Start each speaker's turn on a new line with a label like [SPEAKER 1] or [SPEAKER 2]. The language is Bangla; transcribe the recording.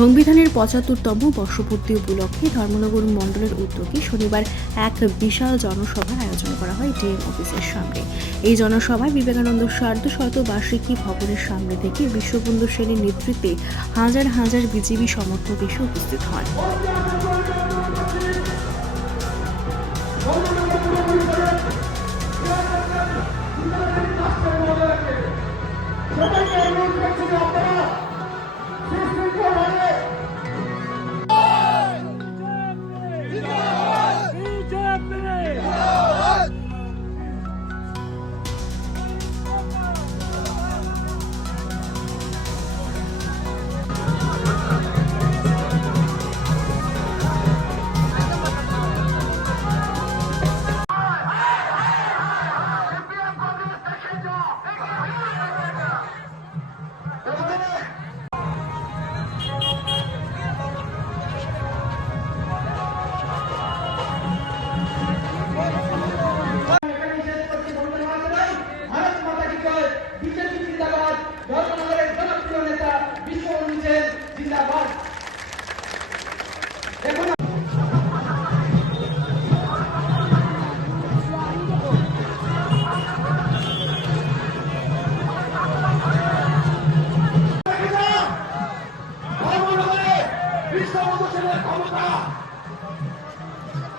[SPEAKER 1] সংবিধানের পঁচাত্তরতম বর্ষপূর্তি উপলক্ষে ধর্মনগর মণ্ডলের উদ্যোগে শনিবার এক বিশাল জনসভার আয়োজন করা হয় ডিএম অফিসের সামনে। এই জনসভায় বিবেকানন্দ সার্ধশত বার্ষিকী ভবনের সামনে থেকে বিশ্ববন্ধু সেনের নেতৃত্বে হাজার হাজার বিজেপি সমর্থক এসে উপস্থিত হন।
[SPEAKER 2] ধর্মনগরে বিশ্ববন্ধু সেনের ক্ষমতা আছে